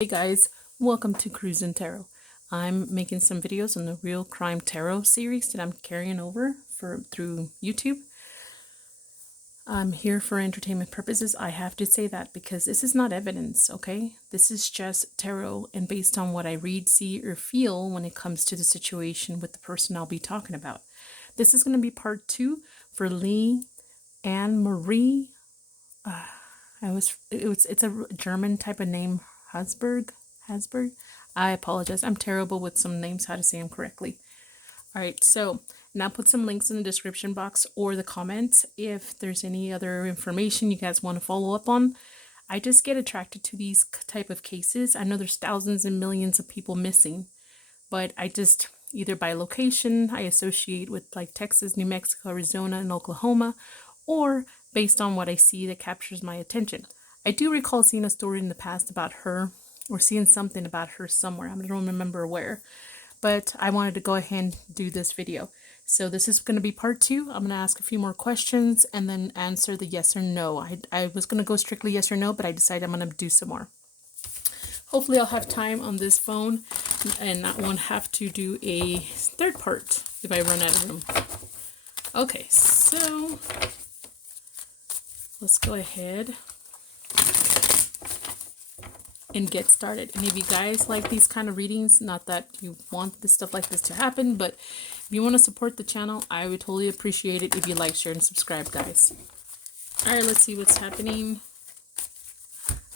Hey guys, welcome to Cruisin' Tarot. I'm making some videos on the Real Crime Tarot series that I'm carrying over through YouTube. I'm here for entertainment purposes. I have to say that because this is not evidence, okay? This is just tarot and based on what I read, see, or feel when it comes to the situation with the person I'll be talking about. This is going to be part 2 for Lee and Marie. It's a German type of name, Hausberg. I apologize. I'm terrible with some names, how to say them correctly. All right, so now put some links in the description box or the comments if there's any other information you guys want to follow up on. I just get attracted to these type of cases. I know there's thousands and millions of people missing, but I just either by location I associate with like Texas, New Mexico, Arizona, and Oklahoma, or based on what I see that captures my attention. I do recall seeing a story in the past about her or seeing something about her somewhere. I don't remember where, but I wanted to go ahead and do this video. So this is going to be part 2. I'm going to ask a few more questions and then answer the yes or no. I was going to go strictly yes or no, but I decided I'm going to do some more. Hopefully I'll have time on this phone and not won't have to do a third part if I run out of room. Okay, so let's go ahead and get started. And if you guys like these kind of readings, not that you want this stuff like this to happen, but if you want to support the channel, I would totally appreciate it if you like, share, and subscribe, guys. All right, let's see what's happening.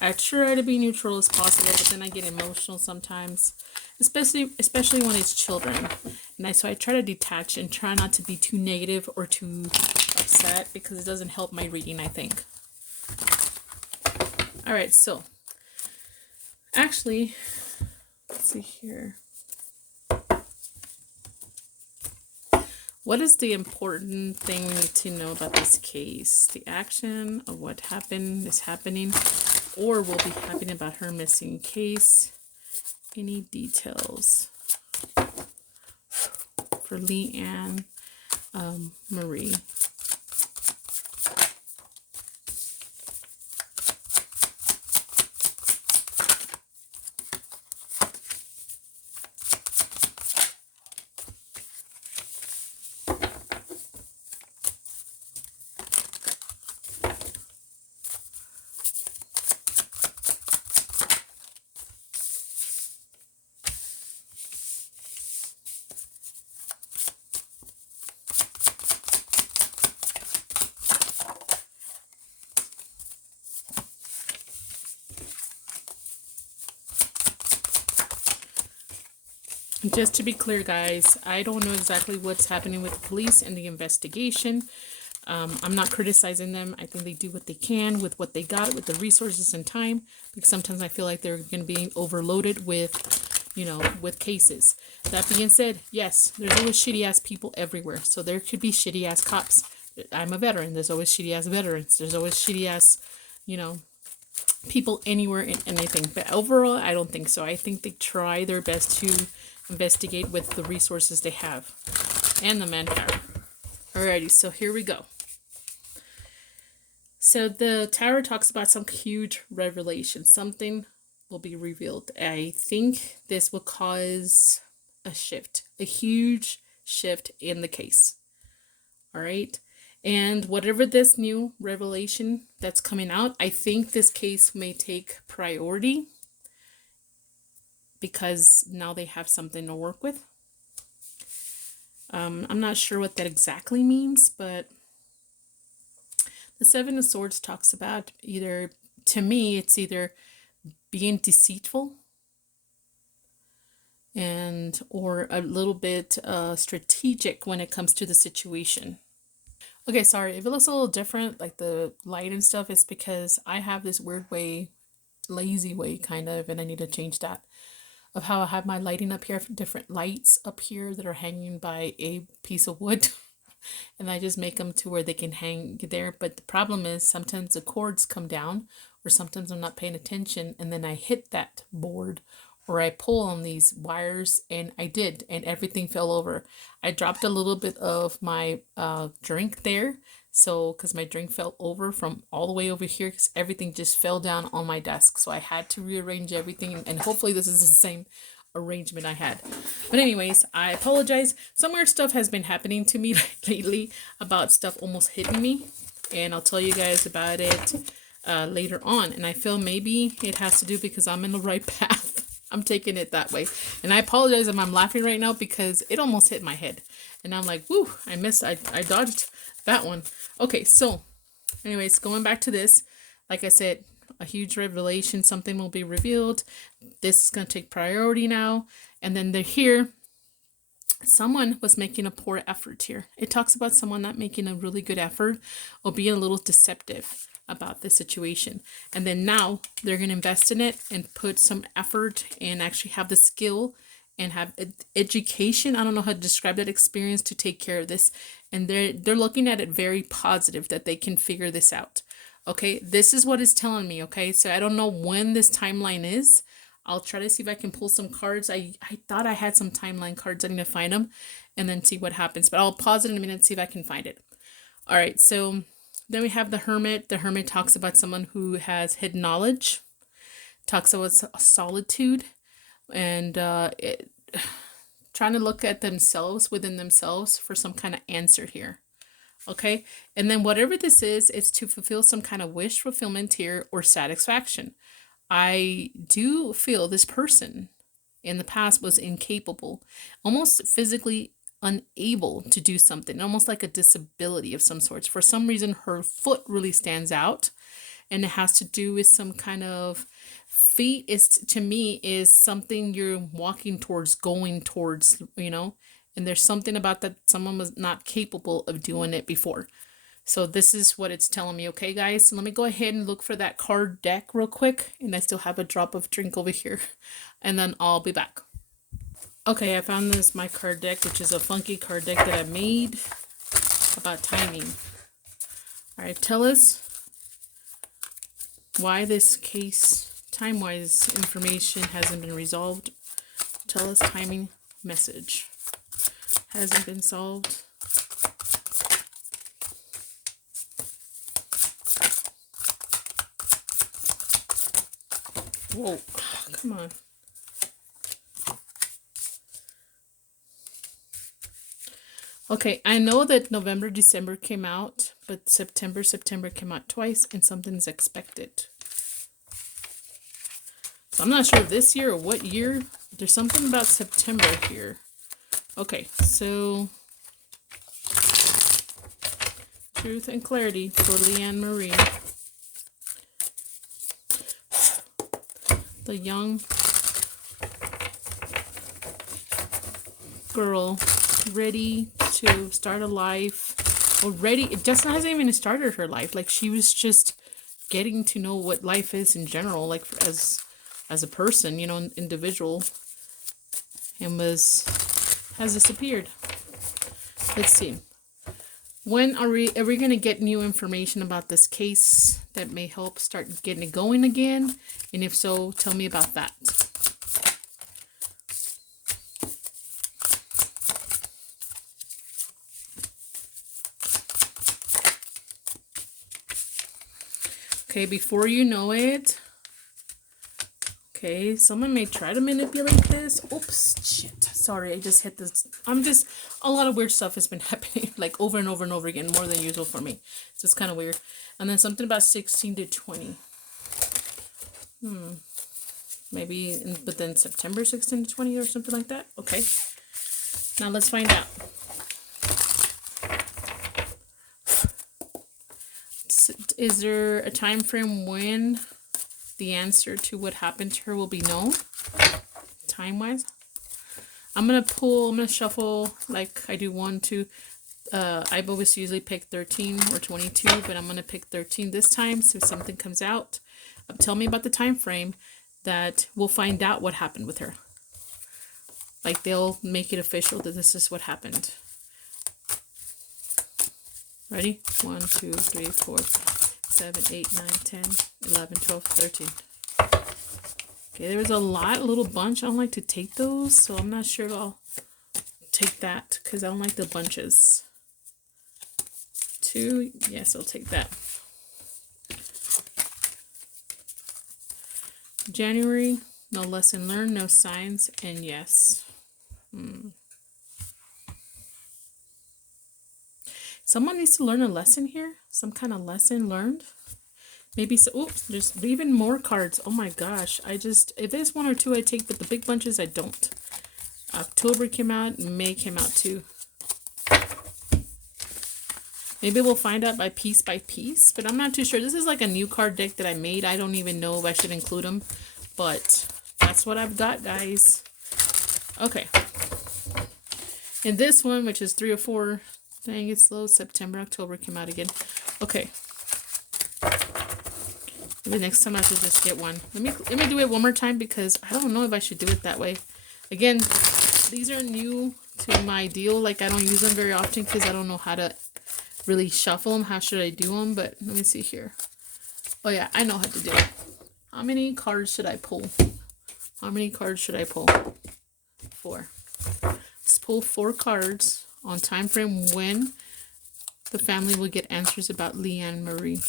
I try to be neutral as possible, but then I get emotional sometimes, especially when it's children. And so I try to detach and try not to be too negative or too upset because it doesn't help my reading, I think. All right, so actually, let's see here. What is the important thing we need to know about this case? The action of what happened is happening or will be happening about her missing case. Any details for Leanne, Marie. Just to be clear, guys, I don't know exactly what's happening with the police and the investigation. I'm not criticizing them. I think they do what they can with what they got, with the resources and time, because sometimes I feel like they're going to be overloaded with, with cases. That being said, yes, there's always shitty ass people everywhere. So there could be shitty ass cops. I'm a veteran. There's always shitty ass veterans. There's always shitty ass, people anywhere and anything. But overall, I don't think so. I think they try their best to investigate with the resources they have and the manpower. Alrighty, so here we go. So the tarot talks about some huge revelation. Something will be revealed. I think this will cause a shift, a huge shift in the case. All right. And whatever this new revelation that's coming out, I think this case may take priority because now they have something to work with. I'm not sure what that exactly means, but the Seven of Swords talks about to me, it's either being deceitful or a little bit strategic when it comes to the situation. Okay, sorry, if it looks a little different, like the light and stuff, it's because I have this weird way, lazy way kind of, and I need to change that. Of how I have my lighting up here, different lights up here that are hanging by a piece of wood. And I just make them to where they can hang there. But the problem is sometimes the cords come down or sometimes I'm not paying attention and then I hit that board or I pull on these wires and I did and everything fell over. I dropped a little bit of my drink there So, because my drink fell over from all the way over here, because everything just fell down on my desk. So I had to rearrange everything, and hopefully this is the same arrangement I had. But anyways, I apologize. Some weird stuff has been happening to me lately about stuff almost hitting me, and I'll tell you guys about it later on. And I feel maybe it has to do because I'm in the right path. I'm taking it that way. And I apologize if I'm laughing right now because it almost hit my head. And I'm like, woo, I missed, I dodged that one. Okay, so anyways, going back to this, like I said, a huge revelation, something will be revealed. This is going to take priority now. And then they're here. Someone was making a poor effort here. It talks about someone not making a really good effort or being a little deceptive about the situation. And then now they're going to invest in it and put some effort and actually have the skill and have education. I don't know how to describe that experience to take care of this. And they're looking at it very positive that they can figure this out. Okay, this is what it's telling me. Okay, so I don't know when this timeline is. I'll try to see if I can pull some cards. I thought I had some timeline cards. I need to find them and then see what happens. But I'll pause it in a minute and see if I can find it. All right, so then we have the Hermit. The Hermit talks about someone who has hidden knowledge, talks about solitude, and trying to look at themselves within themselves for some kind of answer here. Okay, and then whatever this is, it's to fulfill some kind of wish fulfillment here or satisfaction. I do feel this person in the past was incapable, almost physically unable to do something, almost like a disability of some sorts. For some reason, her foot really stands out, and it has to do with some kind of feet. Is to me is something you're walking towards, going towards, you know. And there's something about that someone was not capable of doing it before. So this is what it's telling me. Okay, guys, so let me go ahead and look for that card deck real quick. And I still have a drop of drink over here. And then I'll be back. Okay, I found this, my card deck, which is a funky card deck that I made about timing. All right, tell us why this case, time-wise information hasn't been resolved. Tell us timing message. Hasn't been solved. Whoa, come on. Okay, I know that November, December came out, but September came out twice, and something's expected. So I'm not sure this year or what year. There's something about September here. Okay, so truth and clarity for Leanne Marie. The young girl ready to start a life, already, it just hasn't even started her life. Like she was just getting to know what life is in general, like as a person, you know, individual, and has disappeared. Let's see. When are we going to get new information about this case that may help start getting it going again? And if so, tell me about that. Okay, before you know it, okay, someone may try to manipulate this. Oops, shit. Sorry, I just hit this. A lot of weird stuff has been happening, like over and over and over again, more than usual for me. So it's kind of weird. And then something about 16 to 20. Maybe, but then September 16 to 20 or something like that. Okay. Now let's find out. Is there a time frame when the answer to what happened to her will be known? Time-wise? I'm going to shuffle like I do 1, 2. I always usually pick 13 or 22, but I'm going to pick 13 this time. So if something comes out, tell me about the time frame that we'll find out what happened with her. Like they'll make it official that this is what happened. Ready? 1, 2, 3, 4, 7, 8, 9, 10, 11, 12, 13. Okay, there was a little bunch. I don't like to take those, so I'm not sure if I'll take that because I don't like the bunches. 2. Yes, I'll take that. January, no lesson learned, no signs, and yes. Someone needs to learn a lesson here. Some kind of lesson learned. Maybe so. Oops, there's even more cards. Oh my gosh. If there's 1 or 2 I take, but the big bunches I don't. October came out. May came out too. Maybe we'll find out by piece, but I'm not too sure. This is like a new card deck that I made. I don't even know if I should include them, but that's what I've got, guys. Okay. And this one, which is 3 or 4, dang, it's slow. September, October came out again. Okay. Maybe next time I should just get one. Let me do it one more time because I don't know if I should do it that way. Again, these are new to my deal. Like, I don't use them very often because I don't know how to really shuffle them. How should I do them? But let me see here. Oh yeah, I know how to do it. How many cards should I pull? How many cards should I pull? 4. Let's pull 4 cards on time frame when the family will get answers about Leanne Marie.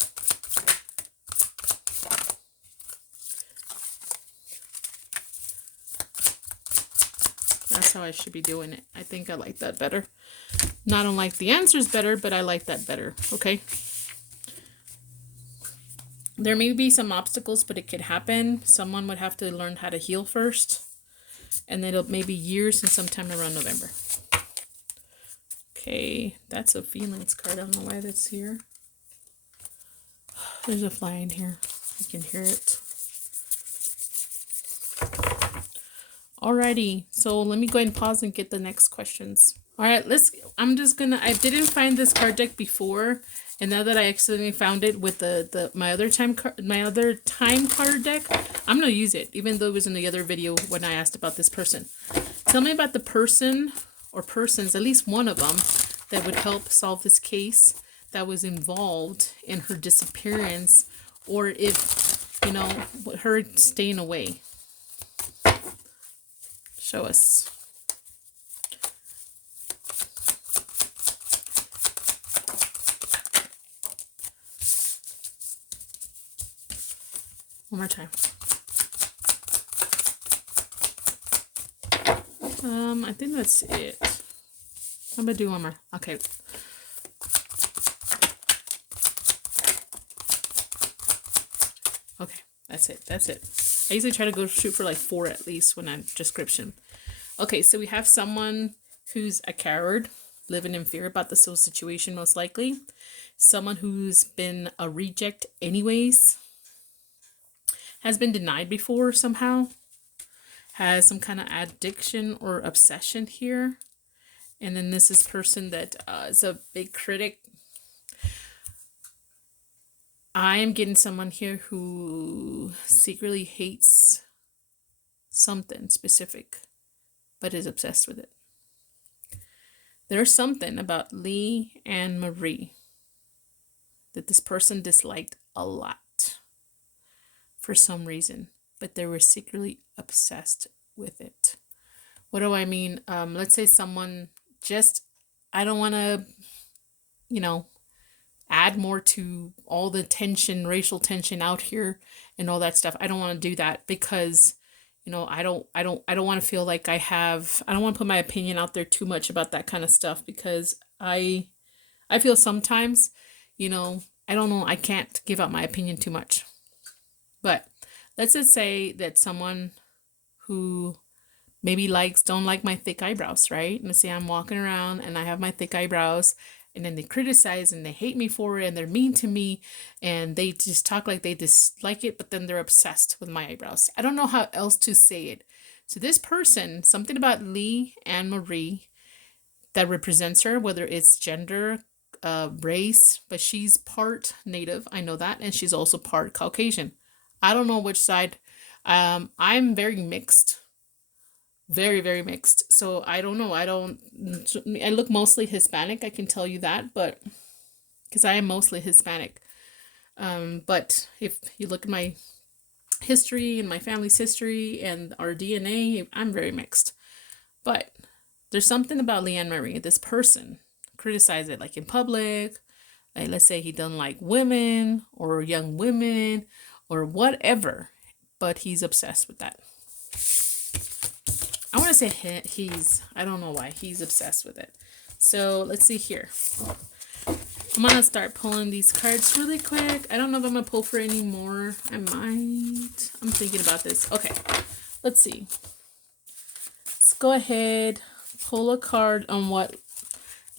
That's how I should be doing it. I think I like that better. Not unlike the answers better, but I like that better. Okay. There may be some obstacles, but it could happen. Someone would have to learn how to heal first. And then it'll maybe years and sometime around November. Okay. That's a feelings card. I don't know why that's here. There's a fly in here. I can hear it. Alrighty, so let me go ahead and pause and get the next questions. All right, I didn't find this card deck before, and now that I accidentally found it with my other time card deck, I'm gonna use it, even though it was in the other video when I asked about this person. Tell me about the person or persons, at least one of them, that would help solve this case that was involved in her disappearance, or if, you know, her staying away. Show us. One more time. I think that's it. I'm gonna do one more. Okay. Okay, that's it. That's it. I usually try to go shoot for like 4 at least when I'm description. Okay, so we have someone who's a coward, living in fear about the soul situation, most likely. Someone who's been a reject anyways. Has been denied before somehow. Has some kind of addiction or obsession here. And then this is person that is a big critic. I am getting someone here who secretly hates something specific, but is obsessed with it. There's something about Lee and Marie that this person disliked a lot for some reason, but they were secretly obsessed with it. What do I mean? Let's say someone just, I don't want to, you know, add more to all the tension, racial tension out here and all that stuff. I don't want to do that because, you know, I don't want to feel like I don't want to put my opinion out there too much about that kind of stuff, because I feel sometimes, you know, I don't know, I can't give out my opinion too much. But let's just say that someone who maybe don't like my thick eyebrows, right? Let's say I'm walking around and I have my thick eyebrows, and then they criticize and they hate me for it, and they're mean to me, and they just talk like they dislike it, but then they're obsessed with my eyebrows. I don't know how else to say it. So this person, something about Lee and Marie that represents her, whether it's gender, race, but she's part Native, I know that, and she's also part Caucasian. I don't know which side. I'm very mixed. Very, very mixed. So I don't know. I look mostly Hispanic, I can tell you that, but because I am mostly Hispanic. But if you look at my history and my family's history and our DNA, I'm very mixed. But there's something about Leanne Marie, this person, criticize it like in public, Like, let's say he doesn't like women or young women or whatever, but he's obsessed with that. I want to say he's, I don't know why, he's obsessed with it. So let's see here. I'm going to start pulling these cards really quick. I don't know if I'm going to pull for any more. I might. I'm thinking about this. Okay, let's see. Let's go ahead, pull a card on what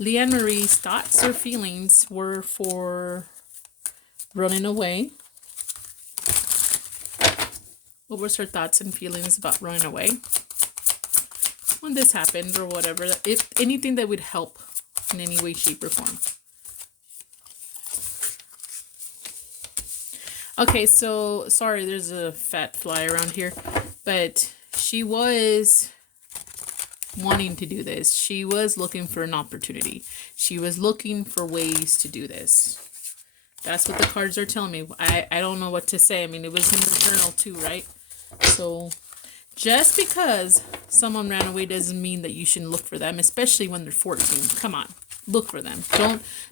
Leanne Marie's thoughts or feelings were for running away. What was her thoughts and feelings about running away when this happened or whatever? If anything that would help in any way, shape, or form. Okay, so sorry, there's a fat fly around here, but she was wanting to do this. She was looking for an opportunity. She was looking for ways to do this. That's what the cards are telling me. I don't know what to say. I mean, it was in the journal too, right? So just because someone ran away doesn't mean that you shouldn't look for them, especially when they're 14. Come on, look for them.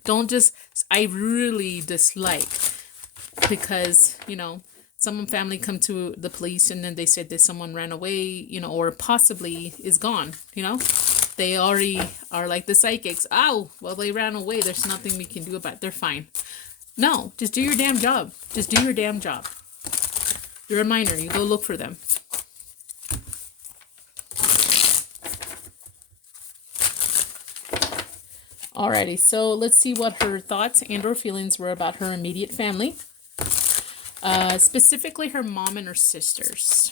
Don't just, I really dislike, because, you know, some family come to the police and then they said that someone ran away, you know, or possibly is gone, you know. They already are like the psychics. Oh, well, they ran away. There's nothing we can do about it. They're fine. No, just do your damn job. Just do your damn job. You're a minor. You go look for them. Alrighty, so let's see what her thoughts and or feelings were about her immediate family. Specifically her mom and her sisters.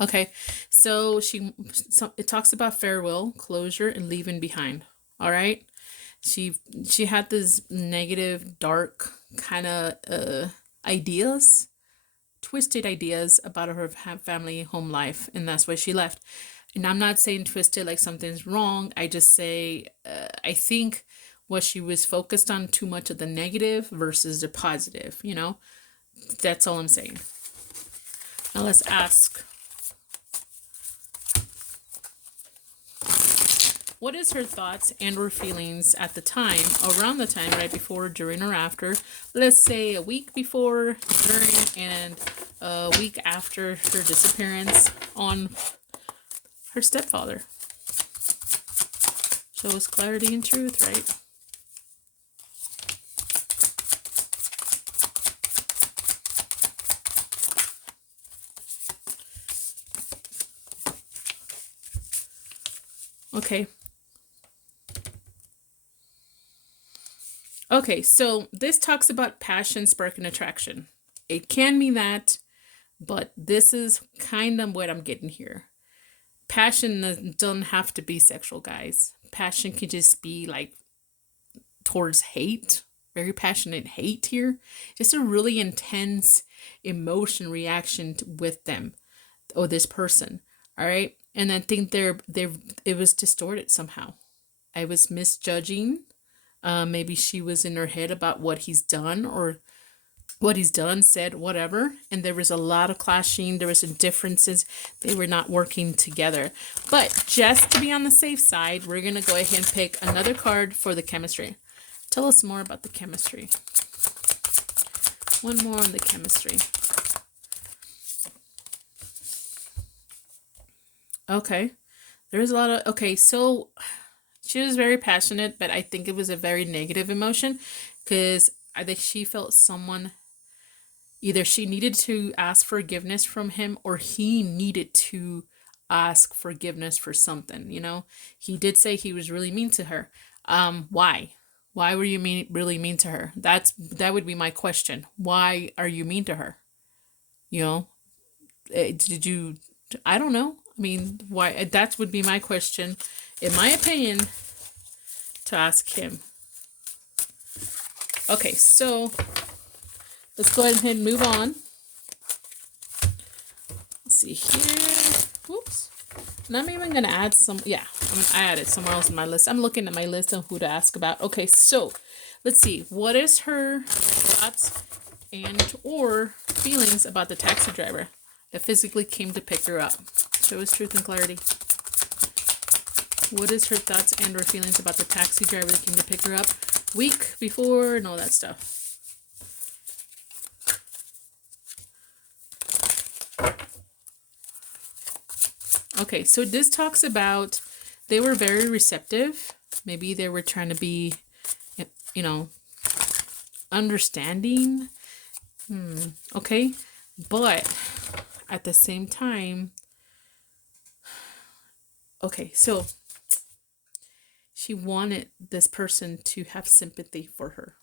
Okay, so it talks about farewell, closure, and leaving behind. All right, she had this negative, dark kind of ideas, twisted ideas about her family, home life, and that's why she left. And I'm not saying twisted like something's wrong. I just say I think what she was focused on too much of the negative versus the positive. You know, that's all I'm saying. Now let's ask. What is her thoughts and or feelings at the time, around the time, right before, during, or after? Let's say a week before, during, and a week after her disappearance on her stepfather. Show us clarity and truth, right? Okay. Okay, so this talks about passion, spark, and attraction. It can mean that, but this is kind of what I'm getting here. Passion doesn't have to be sexual, guys. Passion can just be like towards hate, very passionate hate here. Just a really intense emotion reaction with them or this person. All right, and I think it was distorted somehow. I was misjudging. Maybe she was in her head about what he's done or what he's done, said, whatever. And there was a lot of clashing. There was some differences. They were not working together. But just to be on the safe side, we're going to go ahead and pick another card for the chemistry. Tell us more about the chemistry. One more on the chemistry. Okay. There's a lot of... Okay, so... She was very passionate, but I think it was a very negative emotion because I think she felt someone, either she needed to ask forgiveness from him or he needed to ask forgiveness for something, you know. He did say he was really mean to her. Why? Why were you really mean to her? That would be my question. Why are you mean to her? You know, did you, I don't know. I mean, why? That would be my question, in my opinion, to ask him. Okay, so let's go ahead and move on. Let's see here. Whoops. And I'm even going to add some. Yeah, I added somewhere else in my list. I'm looking at my list of who to ask about. Okay, so let's see. What is her thoughts and or feelings about the taxi driver? that physically came to pick her up. Show us truth and clarity. What is her thoughts and or feelings about the taxi driver that came to pick her up week before and all that stuff? Okay, so this talks about they were very receptive. Maybe they were trying to be, you know, understanding. Okay, but at the same time, okay, so she wanted this person to have sympathy for her.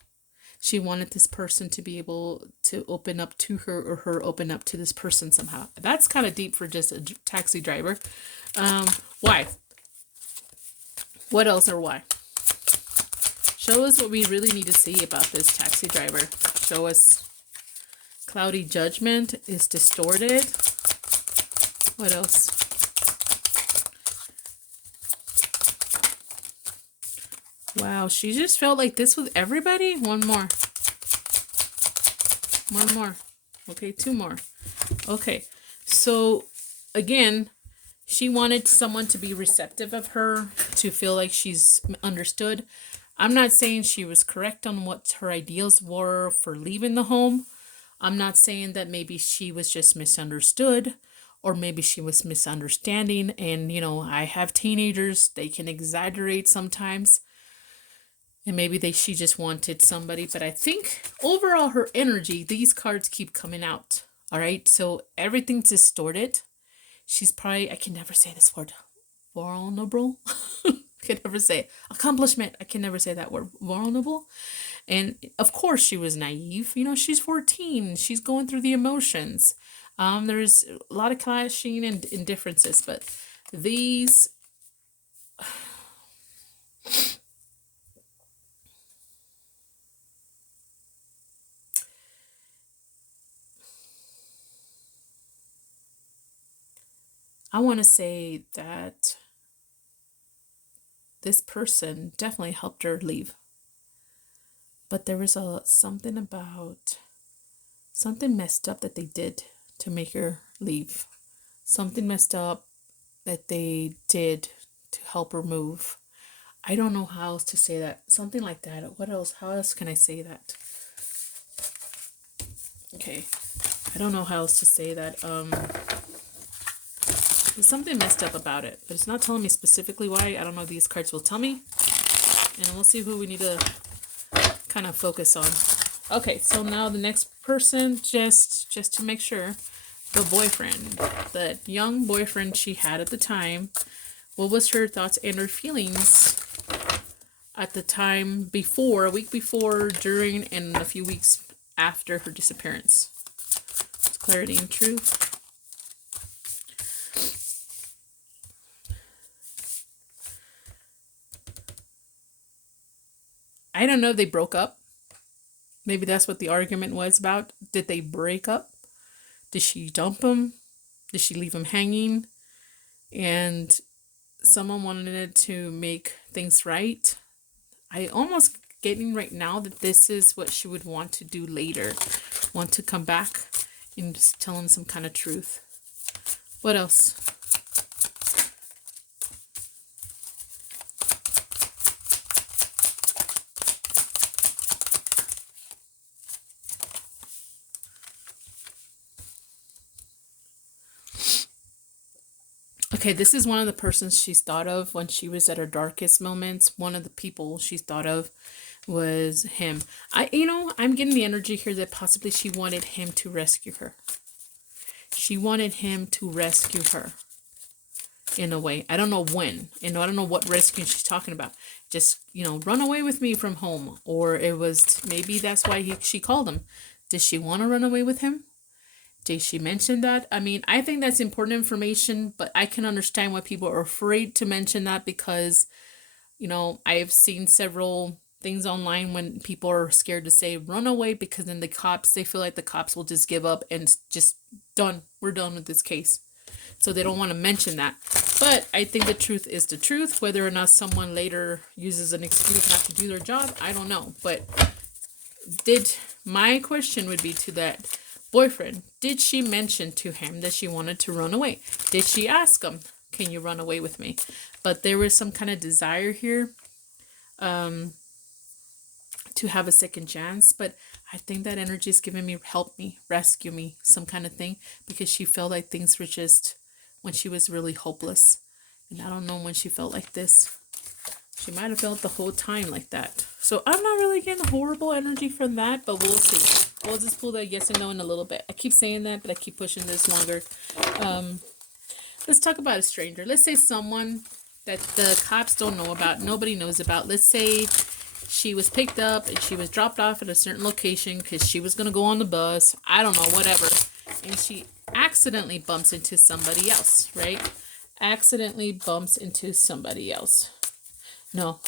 She wanted this person to be able to open up to her, or her open up to this person somehow. That's kind of deep for just a taxi driver. Why? What else or why? Show us what we really need to see about this taxi driver. Show us cloudy judgment is distorted. What else? Wow, she just felt like this with everybody. One more. One more. Okay, two more. Okay, so again, she wanted someone to be receptive of her, to feel like she's understood. I'm not saying she was correct on what her ideals were for leaving the home. I'm not saying that maybe she was just misunderstood, or maybe she was misunderstanding. And, you know, I have teenagers, they can exaggerate sometimes. And maybe she just wanted somebody. But I think overall her energy, these cards keep coming out. All right. So everything's distorted. She's probably, I can never say this word, vulnerable. Can never say it. Accomplishment. I can never say that word, vulnerable. And of course she was naive. You know, she's 14. She's going through the emotions. There's a lot of clashing and differences. But these... I want to say that this person definitely helped her leave. But there was something messed up that they did to make her leave. Something messed up that they did to help her move. I don't know how else to say that. Something like that. What else? How else can I say that? Okay. I don't know how else to say that. There's something messed up about it, but it's not telling me specifically why. I don't know if these cards will tell me. And we'll see who we need to kind of focus on. Okay, so now the next person, just to make sure, the boyfriend, the young boyfriend she had at the time. What was her thoughts and her feelings at the time before, a week before, during, and a few weeks after her disappearance? It's clarity and truth. I don't know if they broke up. Maybe that's what the argument was about. Did they break up? Did she dump him? Did she leave him hanging? And someone wanted to make things right. I almost getting right now that this is what she would want to do later. Want to come back and just tell him some kind of truth. What else? Okay, this is one of the persons she's thought of when she was at her darkest moments. One of the people she's thought of was him. I'm getting the energy here that possibly she wanted him to rescue her. She wanted him to rescue her in a way. I don't know when. I don't know what rescue she's talking about. Just, run away with me from home. Or it was, maybe that's why she called him. Did she want to run away with him? Did she mention that? I mean, I think that's important information, but I can understand why people are afraid to mention that because, I've seen several things online when people are scared to say run away because then they feel like the cops will just give up and just done. We're done with this case. So they don't want to mention that. But I think the truth is the truth. Whether or not someone later uses an excuse not to do their job, I don't know. But my question would be to that. boyfriend, did she mention to him that she wanted to run away? Did she ask him, can you run away with me? But there was some kind of desire here to have a second chance. But I think that energy is giving me, help me, rescue me, some kind of thing, because she felt like things were just when she was really hopeless. And I don't know when she felt like this. She might have felt the whole time like that. So I'm not really getting horrible energy from that, but we'll see. We'll just pull that yes and no in a little bit. I keep saying that, but I keep pushing this longer. Let's talk about a stranger. Let's say someone that the cops don't know about, nobody knows about. Let's say she was picked up and she was dropped off at a certain location because she was going to go on the bus. I don't know, whatever. And she accidentally bumps into somebody else, right? Accidentally bumps into somebody else. No.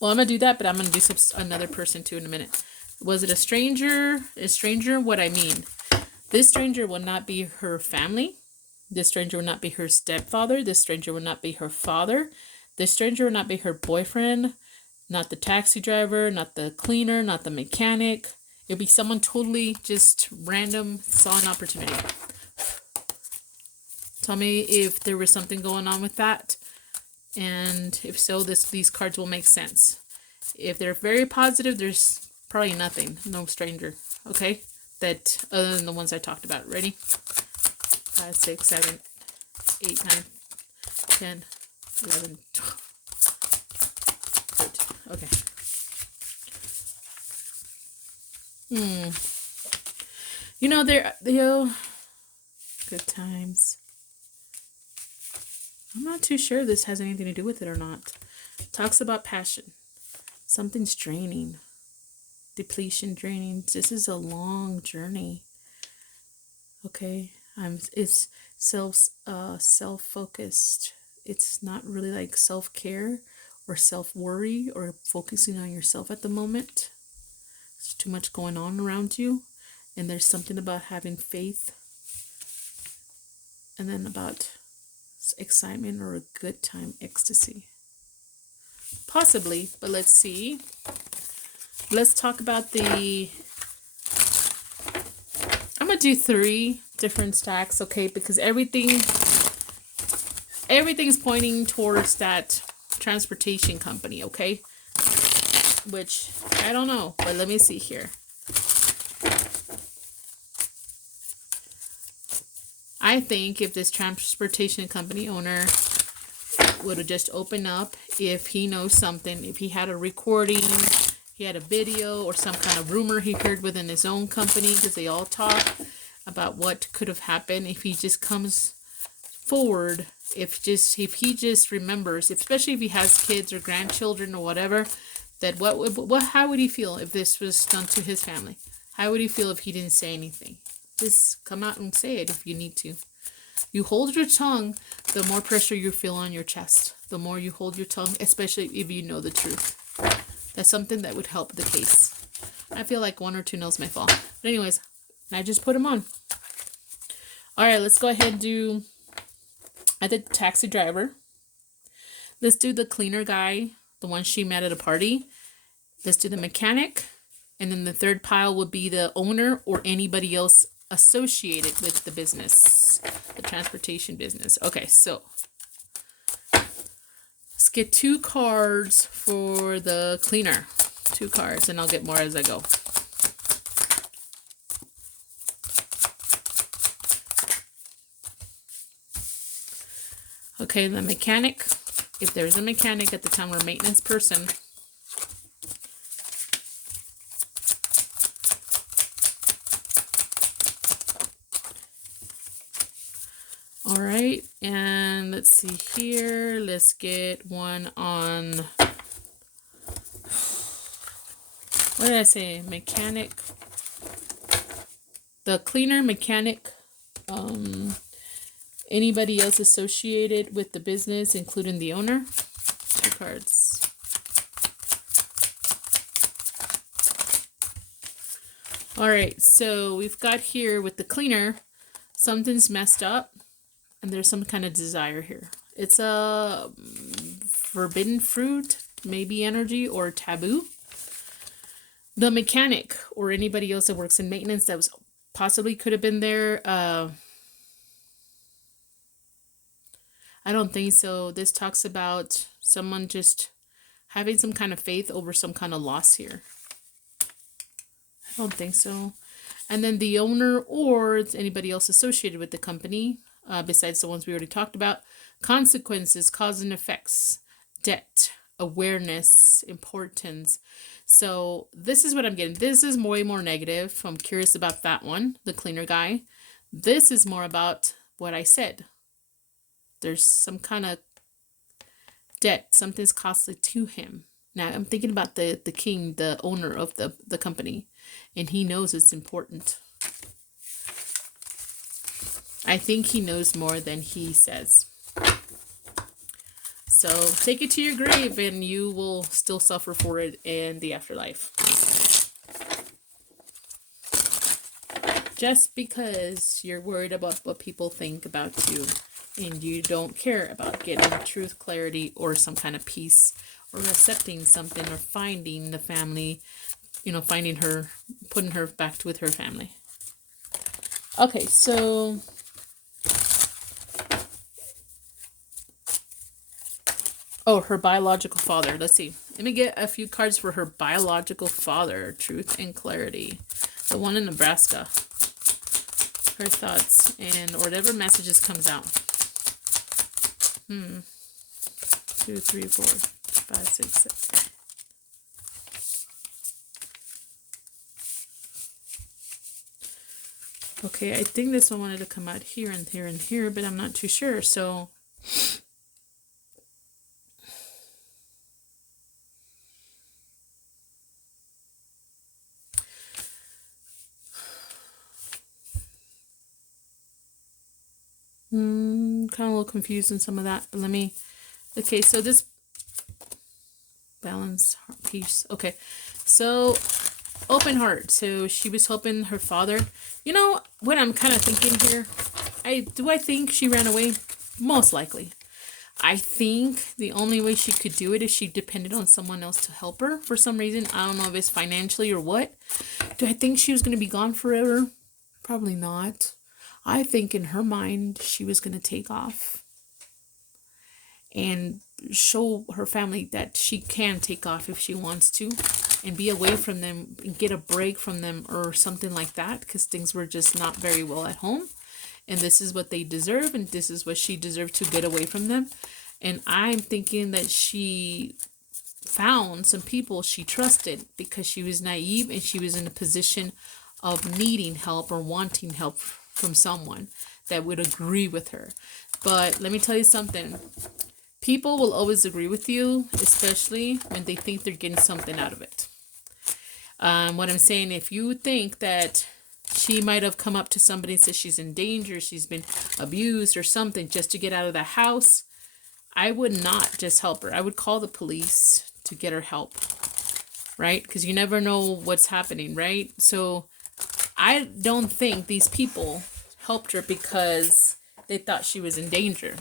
Well, I'm going to do that, but I'm going to do another person too in a minute. Was it a stranger? A stranger? What I mean. This stranger will not be her family. This stranger will not be her stepfather. This stranger will not be her father. This stranger will not be her boyfriend. Not the taxi driver. Not the cleaner. Not the mechanic. It'll be someone totally just random, saw an opportunity. Tell me if there was something going on with that. And if so, these cards will make sense. If they're very positive, there's probably nothing. No stranger. Okay? That other than the ones I talked about. Ready? 5, 6, 7, 8, 9, 10, 11, 12, 13. Okay. You know, they're good times. I'm not too sure if this has anything to do with it or not. Talks about passion. Something's draining. Depletion, draining. This is a long journey. Okay. It's self-focused. It's not really like self-care or self-worry or focusing on yourself at the moment. There's too much going on around you. And there's something about having faith. And then about excitement or a good time, ecstasy. Possibly, but let's see. Let's talk about I'm gonna do 3 different stacks, okay? Because everything's pointing towards that transportation company, okay? Which I don't know, but let me see here. I think if this transportation company owner would have just opened up, if he knows something, if he had a recording, he had a video or some kind of rumor he heard within his own company, because they all talk about what could have happened, if he just comes forward, if he just remembers, especially if he has kids or grandchildren or whatever, that how would he feel if this was done to his family? How would he feel if he didn't say anything? Just come out and say it if you need to. You hold your tongue, the more pressure you feel on your chest. The more you hold your tongue, especially if you know the truth. That's something that would help the case. I feel like 1 or 2 nails may fall. But anyways, I just put them on. Alright, let's go ahead and do... I did the taxi driver. Let's do the cleaner guy, the one she met at a party. Let's do the mechanic. And then the third pile would be the owner or anybody else associated with the business, the transportation business. Okay, so let's get 2 cards for the cleaner. 2 cards, and I'll get more as I go. Okay, the mechanic. If there's a mechanic at the time, or a maintenance person. All right, and let's see here. Let's get one on, what did I say? Mechanic. The cleaner, mechanic, anybody else associated with the business, including the owner. 2 cards. All right, so we've got here with the cleaner, something's messed up. And there's some kind of desire here. It's a forbidden fruit, maybe energy, or taboo. The mechanic or anybody else that works in maintenance that was possibly could have been there. I don't think so. This talks about someone just having some kind of faith over some kind of loss here. I don't think so. And then the owner or anybody else associated with the company, besides the ones we already talked about, consequences, cause and effects, debt, awareness, importance. So this is what I'm getting. This is way more negative. I'm curious about that one, the cleaner guy. This is more about what I said. There's some kind of debt. Something's costly to him. Now, I'm thinking about the king, the owner of the company, and he knows it's important. I think he knows more than he says. So take it to your grave, and you will still suffer for it in the afterlife. Just because you're worried about what people think about you, and you don't care about getting truth, clarity, or some kind of peace, or accepting something, or finding the family, finding her, putting her back with her family. Okay, so her biological father. Let's see. Let me get a few cards for her biological father. Truth and clarity. The one in Nebraska. Her thoughts and whatever messages comes out. 2, 3, 4, 5, 6, 7. Okay, I think this one wanted to come out here and here and here, but I'm not too sure. So kind of a little confused in some of that, but let me, okay, so this balance, peace, okay, so open heart, so she was hoping her father, what I'm kind of thinking here, I think she ran away? Most likely. I think the only way she could do it is she depended on someone else to help her for some reason. I don't know if it's financially or what. Do I think she was going to be gone forever? Probably not. I think in her mind, she was going to take off and show her family that she can take off if she wants to and be away from them and get a break from them or something like that, because things were just not very well at home. And this is what they deserve, and this is what she deserved, to get away from them. And I'm thinking that she found some people she trusted because she was naive and she was in a position of needing help or wanting help from someone that would agree with her. But let me tell you something. People will always agree with you, especially when they think they're getting something out of it. What I'm saying, if you think that she might have come up to somebody and said she's in danger, she's been abused or something just to get out of the house, I would not just help her. I would call the police to get her help, right? Because you never know what's happening, right? So I don't think these people helped her because they thought she was in danger.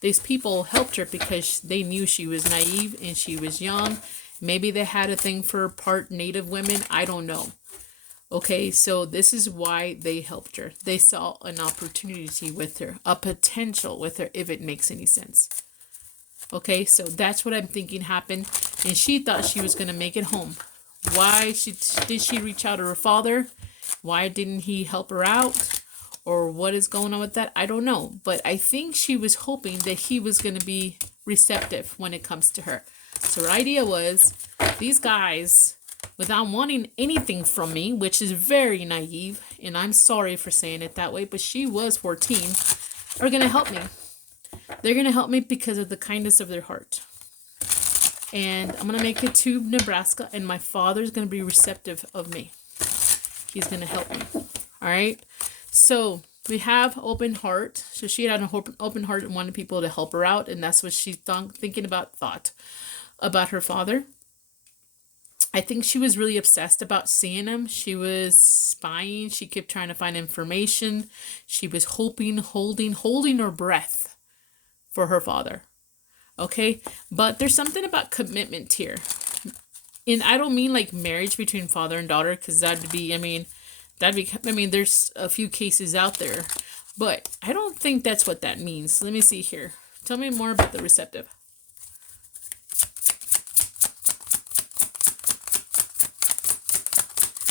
These people helped her because they knew she was naive and she was young. Maybe they had a thing for part Native women. I don't know. Okay, so this is why they helped her. They saw an opportunity with her, a potential with her, if it makes any sense. Okay, so that's what I'm thinking happened. And she thought she was going to make it home. Why did she reach out to her father? Why didn't he help her out? Or what is going on with that? I don't know. But I think she was hoping that he was going to be receptive when it comes to her. So her idea was, these guys, without wanting anything from me, which is very naive, and I'm sorry for saying it that way, but she was 14, are going to help me. They're going to help me because of the kindness of their heart. And I'm going to make it to Nebraska, and my father's going to be receptive of me. He's going to help me. All right. So we have open heart. So she had an open heart and wanted people to help her out. And that's what she's thought about her father. I think she was really obsessed about seeing him. She was spying. She kept trying to find information. She was holding her breath for her father. Okay. But there's something about commitment here. And I don't mean like marriage between father and daughter, because that'd be, I mean, there's a few cases out there, but I don't think that's what that means. Let me see here. Tell me more about the receptive.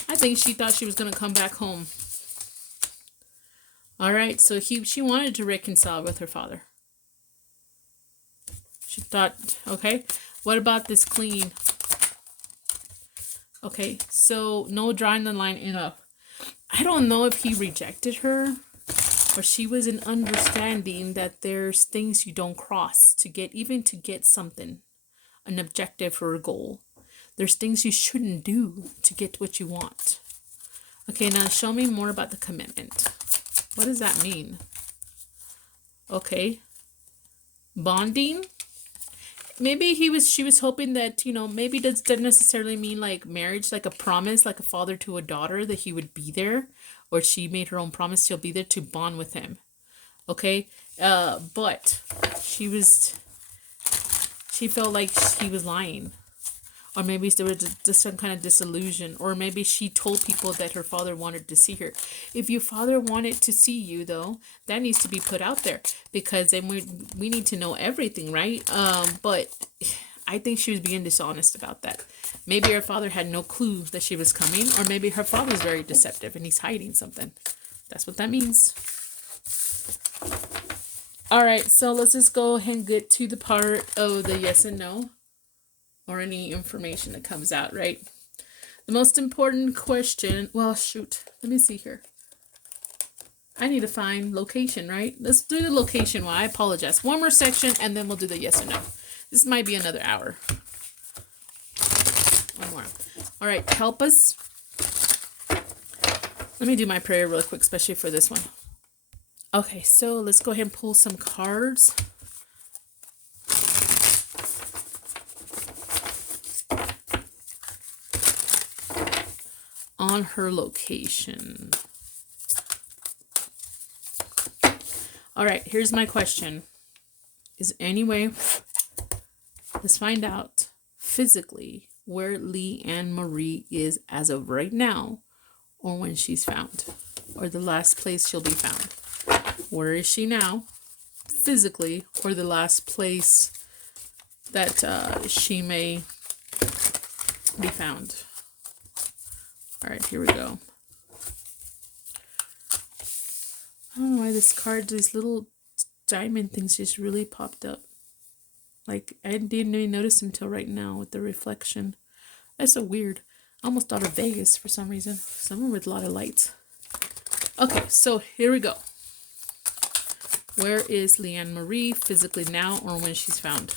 I think she thought she was going to come back home. All right, so she wanted to reconcile with her father. She thought, okay, what about this clean? Okay, so no drawing the line enough. I don't know if he rejected her or she was in understanding that there's things you don't cross to get something, an objective or a goal. There's things you shouldn't do to get what you want. Okay, now show me more about the commitment. What does that mean? Okay. Bonding? Maybe she was hoping that, you know, maybe that doesn't necessarily mean like marriage, like a promise, like a father to a daughter, that he would be there, or she made her own promise she'll be there to bond with him. Okay. But she felt like he was lying. Or maybe there was just some kind of disillusion. Or maybe she told people that her father wanted to see her. If your father wanted to see you, though, that needs to be put out there. Because then we need to know everything, right? But I think she was being dishonest about that. Maybe her father had no clue that she was coming. Or maybe her father's very deceptive and he's hiding something. That's what that means. Alright, so let's just go ahead and get to the part of the yes and no. Or any information that comes out, right? The most important question, well, shoot, let me see here. I need to find location, right? Let's do the location one. I apologize. One more section, and then we'll do the yes and no. This might be another hour. One more. All right, help us. Let me do my prayer real quick, especially for this one. Okay, so let's go ahead and pull some cards. On her location. All right, here's my question. Is there any way, let's find out physically where Leanne Marie is as of right now, or when she's found, or the last place she'll be found. Where is she now, physically, or the last place that she may be found. All right, here we go. I don't know why this card, these little diamond things just really popped up. Like, I didn't even notice until right now with the reflection. That's so weird. I almost thought of Vegas for some reason. Somewhere with a lot of lights. Okay, so here we go. Where is Leanne Marie physically now, or when she's found?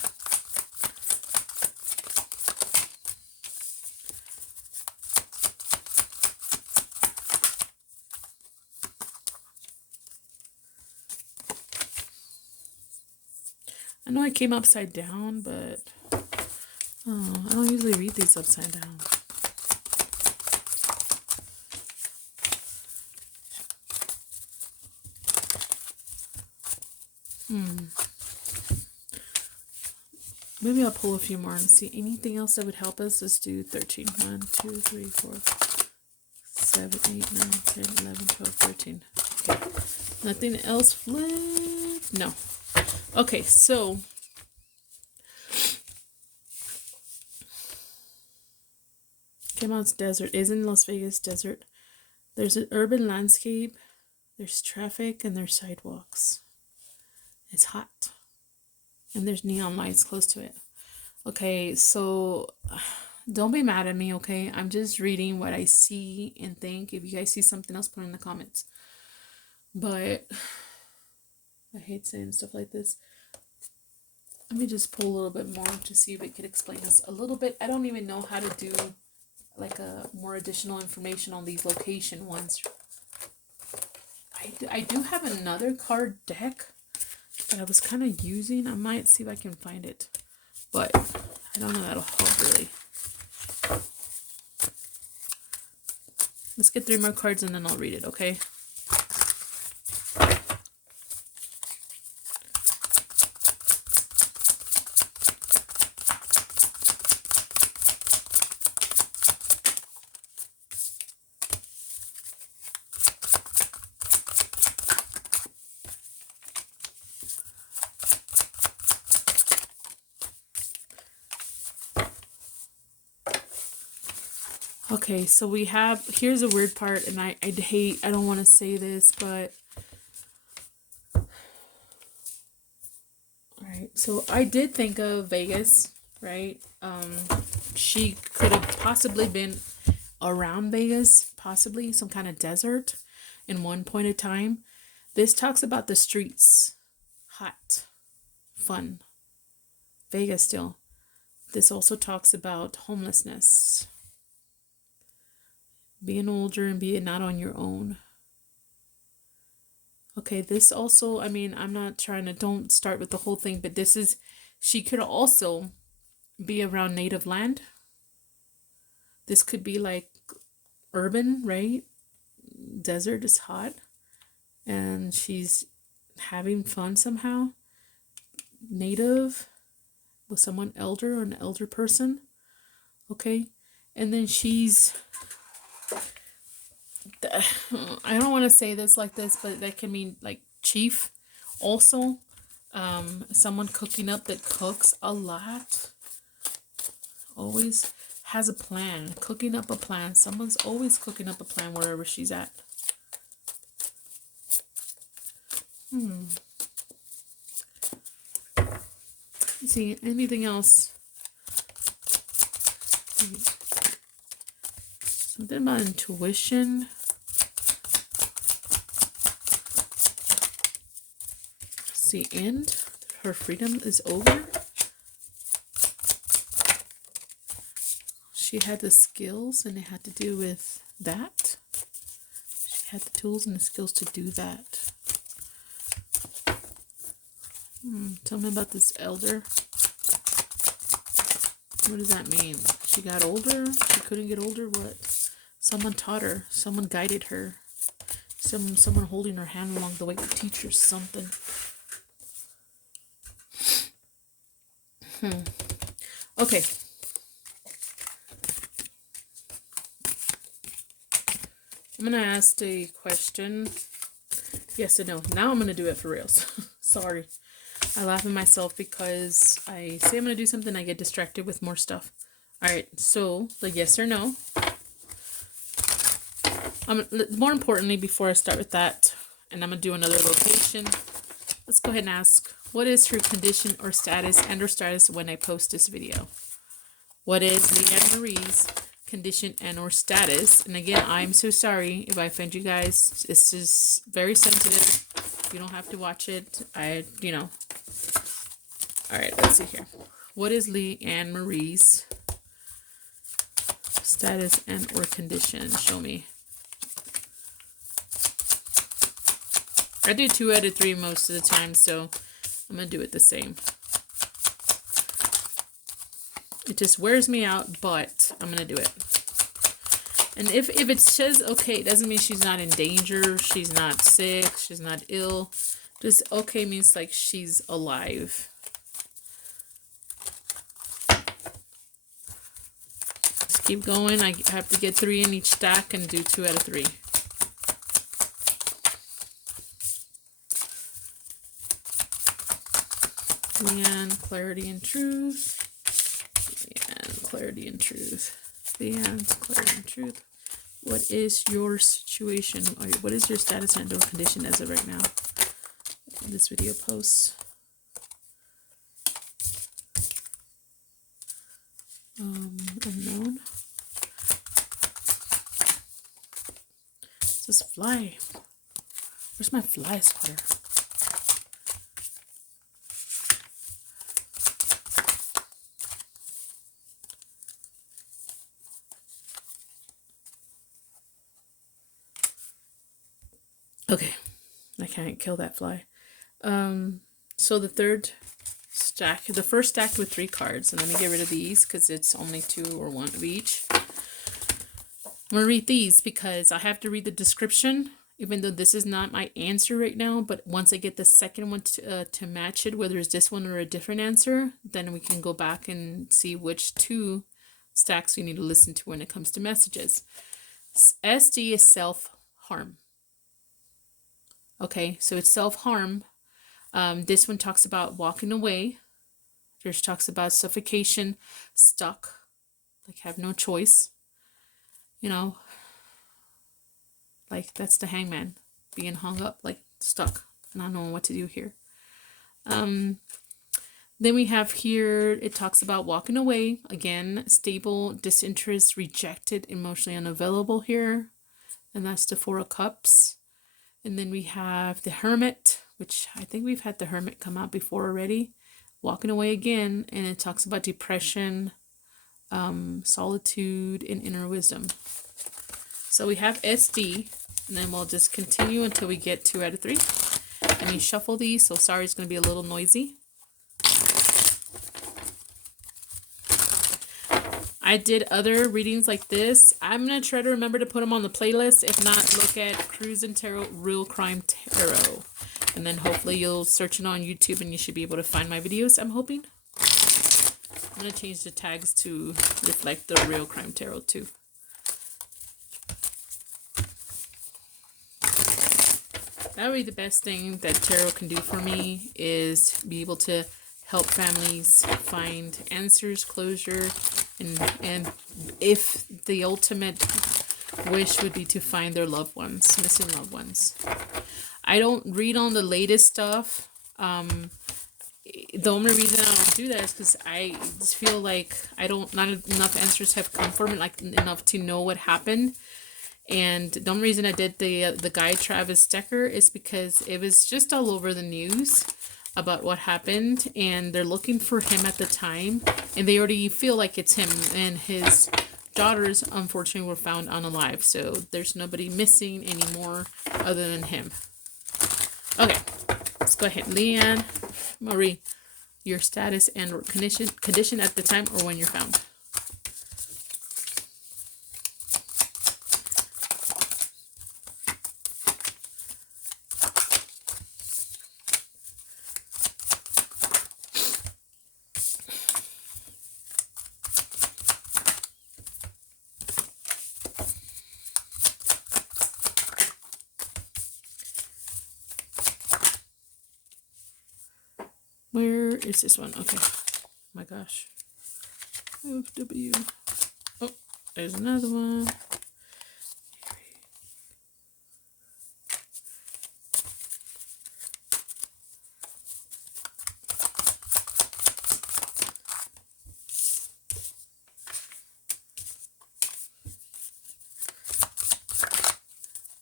I know I came upside down, but I don't usually read these upside down. Maybe I'll pull a few more and see anything else that would help us. Let's do 13. 1, 2, 3, 4, 7, 8, 9, 10, 11, 12, 13. Okay. Nothing else flipped? No. Okay, so Camelot's desert is in Las Vegas desert. There's an urban landscape, there's traffic, and there's sidewalks. It's hot. And there's neon lights close to it. Okay, so don't be mad at me, okay? I'm just reading what I see and think. If you guys see something else, put it in the comments. But I hate saying stuff like this. Let me just pull a little bit more to see if it could explain us a little bit. I don't even know how to do like a more additional information on these location ones. I do have another card deck that I was kind of using. I might see if I can find it, but I don't know that'll help really. Let's get 3 more cards and then I'll read it, okay? Okay, so we have, here's a weird part, and I don't want to say this, but all right, so I did think of Vegas, right? She could have possibly been around Vegas, possibly some kind of desert in one point of time. This talks about the streets, hot, fun, Vegas still. This also talks about homelessness, being older and being not on your own. Okay, this also, I mean, I'm not trying to, don't start with the whole thing, but this is, she could also be around native land. This could be like urban, right? Desert is hot and she's having fun somehow. Native with someone elder or an elder person. Okay, and then she's, I don't want to say this like this, but that can mean like chief also. Someone cooking up, that cooks a lot, always has a plan, cooking up a plan. Someone's always cooking up a plan wherever she's at. Let's see, anything else? Something about intuition. See, and her freedom is over. She had the skills and it had to do with that. She had the tools and the skills to do that. Tell me about this elder. What does that mean? She got older? She couldn't get older? What? Someone taught her. Someone guided her. Someone holding her hand along the way to teach her something. Okay. I'm going to ask a question. Yes and no. Now I'm going to do it for reals. Sorry. I laugh at myself because I say I'm going to do something, I get distracted with more stuff. Alright, so the yes or no. More importantly, before I start with that, and I'm going to do another location, let's go ahead and ask, what is her condition or status and or status when I post this video? What is Leanne Marie's condition and or status? And again, I'm so sorry if I offend you guys. This is very sensitive. You don't have to watch it. Alright, let's see here. What is Leanne Marie's status and or condition? Show me. I do 2 out of 3 most of the time, so I'm going to do it the same. It just wears me out, but I'm going to do it. And if it says okay, it doesn't mean she's not in danger, she's not sick, she's not ill. Just okay means like she's alive. Just keep going. I have to get 3 in each stack and do 2 out of 3. Leanne, clarity and truth. Leanne, clarity and truth. Leanne, clarity and truth. What is your situation? What is your status and or condition as of right now? This video posts. Unknown. What's this fly? Where's my fly swatter? Okay, I can't kill that fly. So the third stack, the first stack with 3 cards, and let me get rid of these because it's only 2 or 1 of each. I'm gonna read these because I have to read the description, even though this is not my answer right now. But once I get the second one to match it, whether it's this one or a different answer, then we can go back and see which 2 stacks you need to listen to when it comes to messages. SD is self-harm. Okay, so it's self-harm. This one talks about walking away. There's talks about suffocation, stuck, like have no choice. You know, like that's the hangman being hung up, like stuck, not knowing what to do here. Then we have here, it talks about walking away. Again, stable, disinterest, rejected, emotionally unavailable here. And that's the Four of Cups. And then we have the Hermit, which I think we've had the Hermit come out before already. Walking away again. And it talks about depression, solitude, and inner wisdom. So we have SD. And then we'll just continue until we get 2 out of 3. Let me shuffle these. So sorry, it's going to be a little noisy. I did other readings like this. I'm going to try to remember to put them on the playlist. If not, look at Cruising Tarot, Real Crime Tarot. And then hopefully you'll search it on YouTube and you should be able to find my videos, I'm hoping. I'm going to change the tags to reflect the Real Crime Tarot too. That would be the best thing that tarot can do for me, is be able to help families find answers, closure, and if the ultimate wish would be to find their loved ones, missing loved ones. I don't read on the latest stuff. The only reason I don't do that is because I just feel like not enough answers have come from it, like enough to know what happened. And the only reason I did the guy Travis Decker is because it was just all over the news about what happened, and they're looking for him at the time, and they already feel like it's him, and his daughters unfortunately were found unalive, so there's nobody missing anymore other than him. Okay, let's go ahead. Leanne, Marie, your status and condition at the time or when you're found. Where is this one? Okay. Oh my gosh. FW. Oh, there's another one.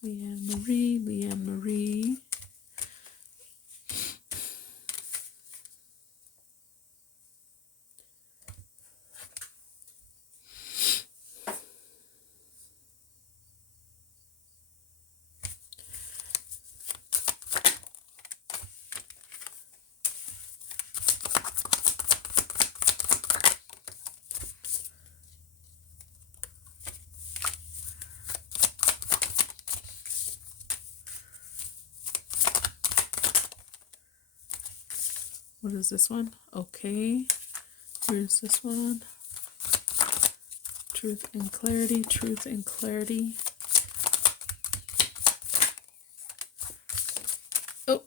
Leanne Marie. What is this one? Okay. Here's this one. Truth and clarity, truth and clarity. Oh.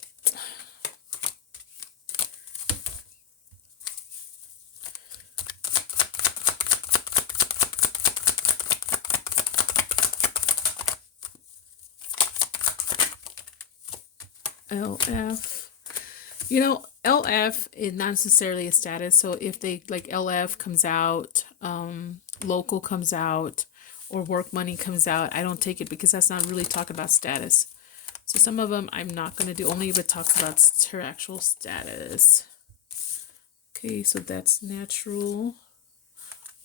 LF. You know, LF is not necessarily a status. So if they like LF comes out, local comes out, or work money comes out, I don't take it because that's not really talking about status. So some of them I'm not going to do, only if it talks about her actual status. Okay, so that's natural.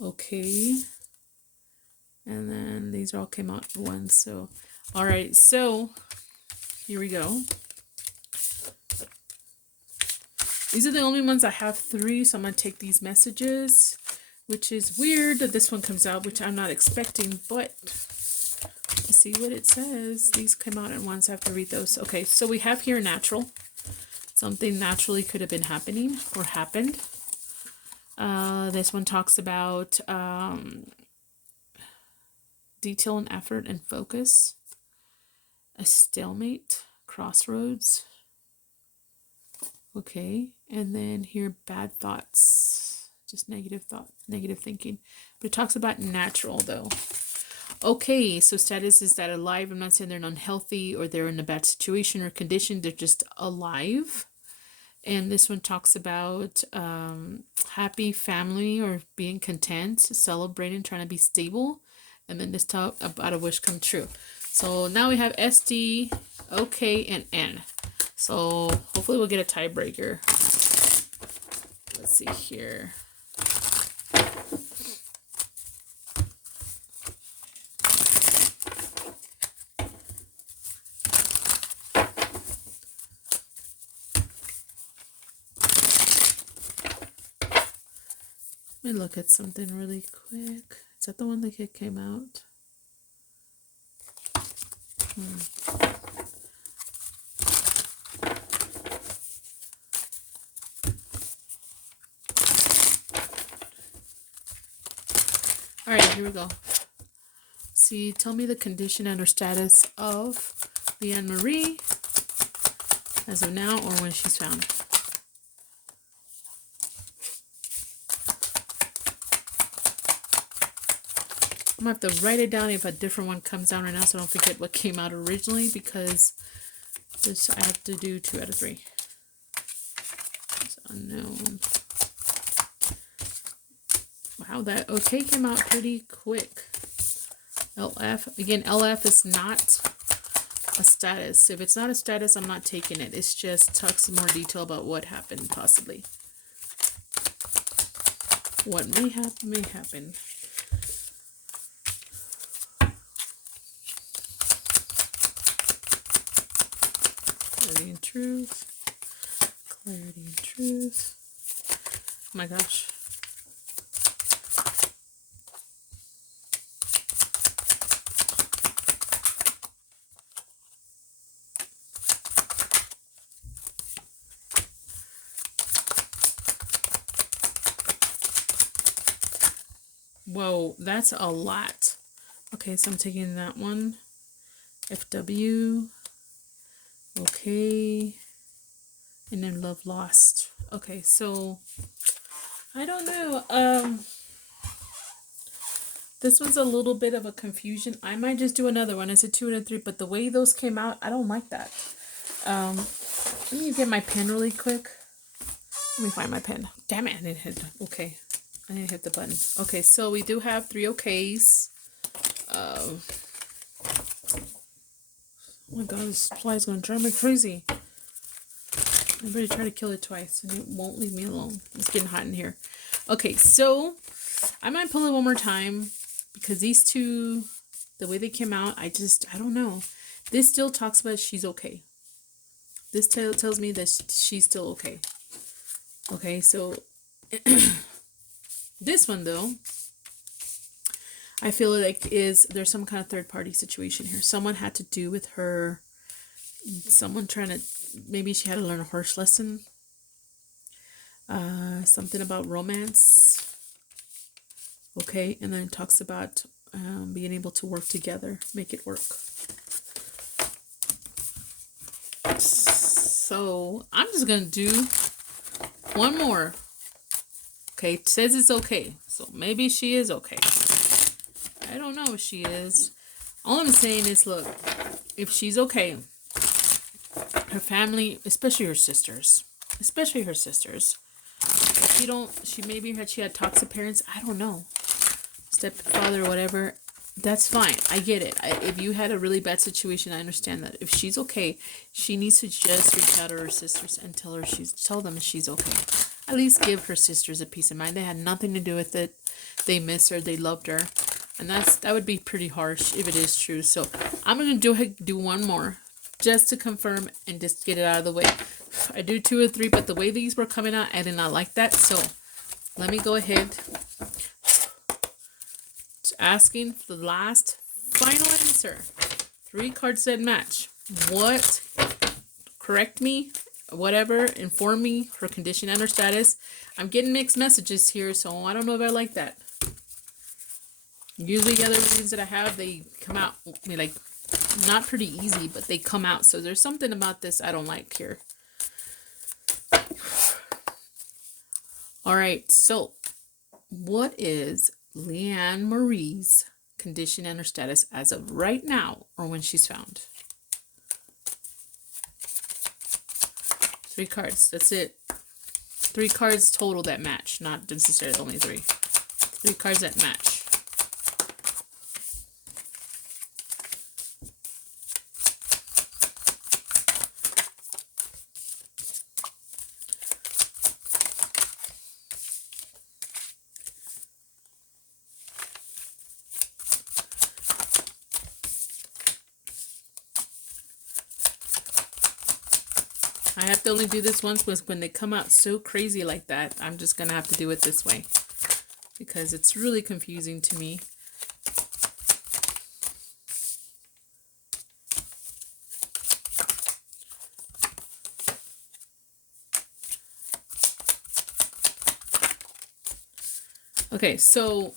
Okay. And then these all came out at once. So, all right. So here we go. These are the only ones I have 3, so I'm going to take these messages, which is weird that this one comes out, which I'm not expecting, but let's see what it says. These came out at once. I have to read those. Okay, so we have here natural. Something naturally could have been happening or happened. This one talks about detail and effort and focus. A stalemate, crossroads. Okay, and then here, bad thoughts, just negative thought, negative thinking. But it talks about natural, though. okay. So status is that alive. I'm not saying they're unhealthy or they're in a bad situation or condition. They're just alive. And this one talks about happy family or being content, celebrating, trying to be stable. And then this talk about a wish come true. So now we have SD, OK, and N. So hopefully we'll get a tiebreaker. Let's see here. Let me look at something really quick. Is that the one that came out? All right, here we go. See, tell me the condition and or status of Leanne Marie as of now or when she's found. I'm going to have to write it down if a different one comes down right now so I don't forget what came out originally, because this I have to do 2 out of 3. It's unknown. Wow, that OK came out pretty quick. LF. Again, LF is not a status. If it's not a status, I'm not taking it. It's just talks more detail about what happened, possibly. What may happen, may happen. Clarity and truth. Clarity and truth. Oh my gosh. Whoa, that's a lot. Okay, so I'm taking that one. FW. Okay. And then love lost. Okay, so I don't know. This one's a little bit of a confusion. I might just do another one. I said 2 and 3, but the way those came out, I don't like that. Let me get my pen really quick. Let me find my pen. Damn it, I didn't hit. Okay. I didn't hit the button. Okay, so we do have 3 OKs. Oh my god, this fly is going to drive me crazy. Everybody try to kill it twice and it won't leave me alone. It's getting hot in here. Okay, so I might pull it one more time because these two, the way they came out, I don't know. This still talks about she's okay. This tells me that she's still okay. Okay, so this one though, I feel like there's some kind of third party situation here. Someone had to do with her. Someone trying to, maybe she had to learn a horse lesson. Something about romance. Okay, and then it talks about being able to work together, make it work. So I'm just gonna do one more. Okay, it says it's okay, so maybe she is okay. I don't know if she is. All I'm saying is, look, if she's okay, her family, especially her sisters, she had toxic parents, I don't know, stepfather or whatever, that's fine. I get it. If you had a really bad situation, I understand that. If she's okay, she needs to just reach out to her sisters and tell them she's okay. At least give her sisters a peace of mind. They had nothing to do with it. They miss her. They loved her. And that would be pretty harsh if it is true. So I'm going to do one more just to confirm and just get it out of the way. I do 2 or 3, but the way these were coming out, I did not like that. So let me go ahead. Asking for the last final answer. 3 cards that match. What? Correct me. Whatever. Inform me. Her condition and her status. I'm getting mixed messages here, so I don't know if I like that. Usually the other readings that I have, they come out, like, not pretty easy, but they come out. So there's something about this I don't like here. All right. So what is Leanne Marie's condition and her status as of right now or when she's found. 3 cards. That's it. 3 cards total that match, not necessarily only 3. 3 cards that match. I have to only do this once, was when they come out so crazy like that. I'm just going to have to do it this way because it's really confusing to me. Okay, so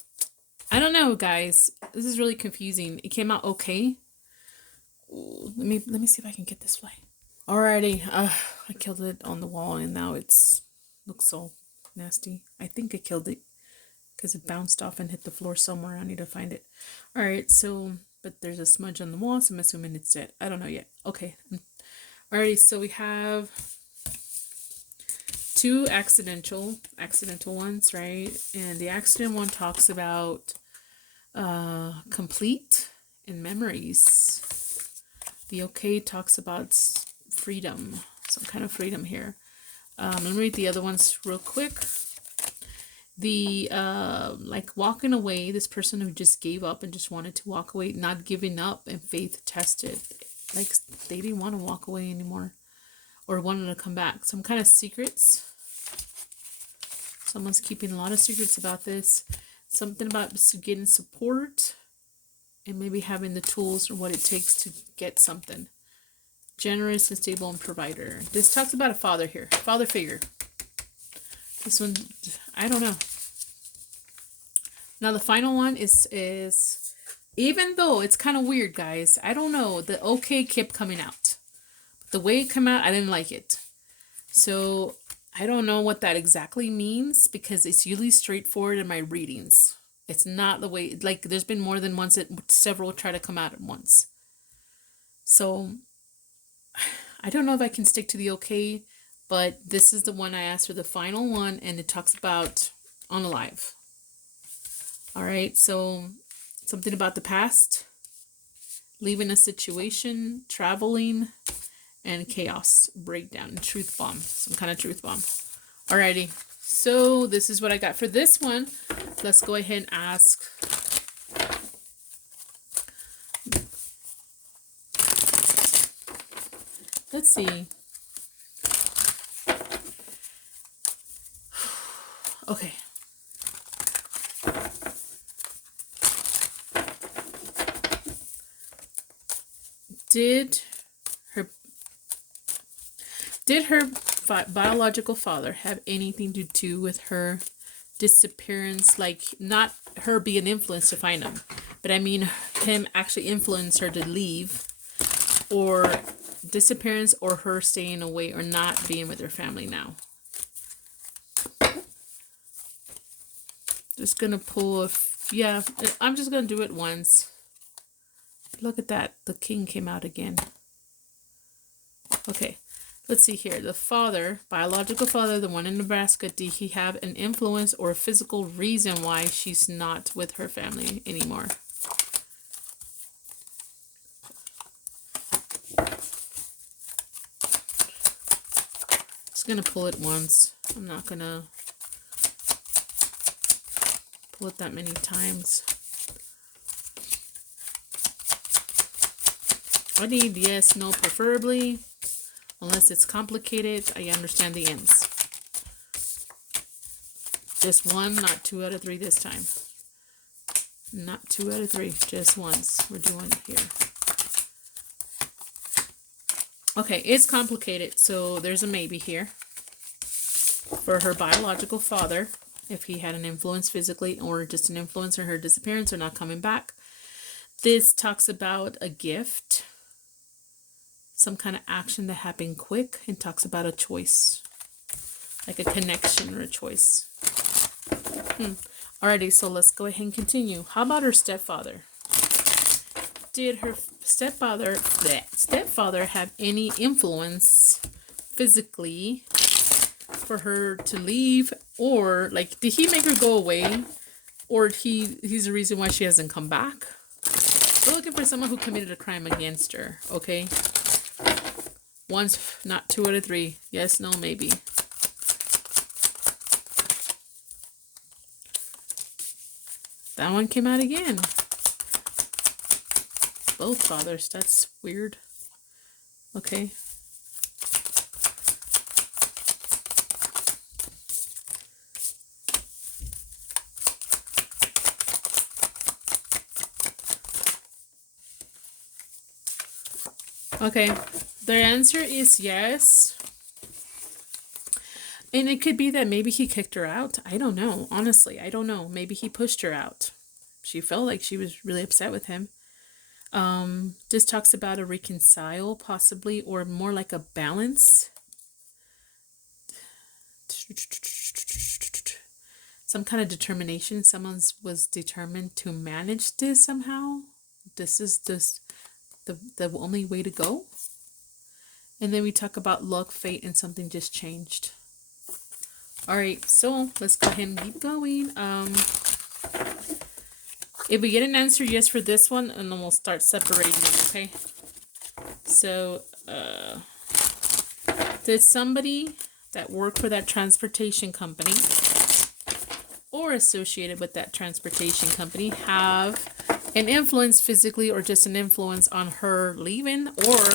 I don't know, guys. This is really confusing. It came out okay. Ooh, let me see if I can get this fly. Alrighty, I killed it on the wall and now it's looks so nasty. I think I killed it because it bounced off and hit the floor somewhere. I need to find it. Alright, so, but there's a smudge on the wall, so I'm assuming it's dead. I don't know yet. Okay. Alrighty, so we have 2 accidental ones, right? And the accident one talks about complete and memories. The okay talks about freedom, some kind of freedom here. Let me read the other ones real quick. The like walking away, this person who just gave up and just wanted to walk away, not giving up and faith tested, like they didn't want to walk away anymore or wanted to come back. Some kind of secrets. Someone's keeping a lot of secrets about this. Something about getting support and maybe having the tools or what it takes to get something. Generous and stable and provider. This talks about a father here. Father figure. This one, I don't know. Now the final one is even though it's kind of weird, guys. I don't know. The okay kept coming out. The way it came out, I didn't like it. So I don't know what that exactly means because it's usually straightforward in my readings. It's not the way, like there's been more than once that several try to come out at once. So I don't know if I can stick to the okay, but this is the one I asked for, the final one, and it talks about unalive. All right, so something about the past, leaving a situation, traveling, and chaos, breakdown, truth bomb, some kind of truth bomb. Alrighty, so this is what I got for this one. Let's go ahead and ask. Let's see. Okay. Did her biological father have anything to do with her disappearance? Like, not her being influenced to find him, but I mean him actually influenced her to leave, or disappearance, or her staying away or not being with her family now. Just gonna pull a, yeah, I'm just gonna do it once. Look at that, the king came out again. Okay, let's see here. The father, biological father, the one in Nebraska, did he have an influence or a physical reason why she's not with her family anymore? Just gonna pull it once. I'm not gonna pull it that many times. I need yes, no, preferably. Unless it's complicated, I understand the ends. Just one, not 2 out of 3 this time. Not 2 out of 3, just once. We're doing here. Okay, it's complicated, so there's a maybe here. For her biological father, if he had an influence physically or just an influence in her disappearance or not coming back. This talks about a gift. Some kind of action that happened quick, and talks about a choice, like a connection or a choice. Alrighty, so let's go ahead and continue. How about her stepfather? did her stepfather have any influence physically for her to leave, or like did he make her go away, or he's the reason why she hasn't come back? We're looking for someone who committed a crime against her. Okay, once, not 2 out of 3. Yes, no, maybe. That one came out again. Both fathers. That's weird. Okay. Okay. Their answer is yes. And it could be that maybe he kicked her out. I don't know. Honestly, I don't know. Maybe he pushed her out. She felt like she was really upset with him. This talks about a reconcile, possibly, or more like a balance. Some kind of determination. Someone was determined to manage this somehow. This is the only way to go. And then we talk about luck, fate, and something just changed. All right, so let's go ahead and keep going. If we get an answer yes for this one, and then we'll start separating them, okay? So, did somebody that worked for that transportation company or associated with that transportation company have an influence physically, or just an influence on her leaving or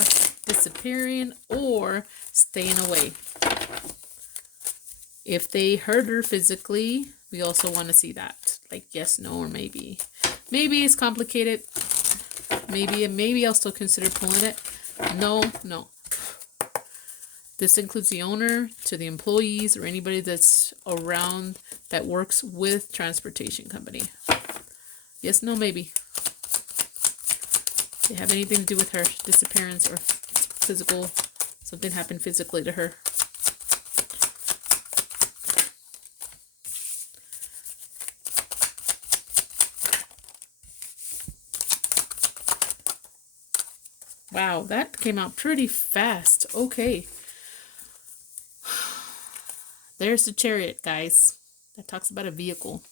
disappearing or staying away? If they hurt her physically, we also want to see that. Like yes, no, or maybe. Maybe it's complicated. Maybe I'll still consider pulling it. No. This includes the owner, to the employees, or anybody that's around that works with transportation company. Yes, no, maybe. They have anything to do with her disappearance or physical, something happened physically to her. Wow, that came out pretty fast. Okay. There's the Chariot, guys. That talks about a vehicle.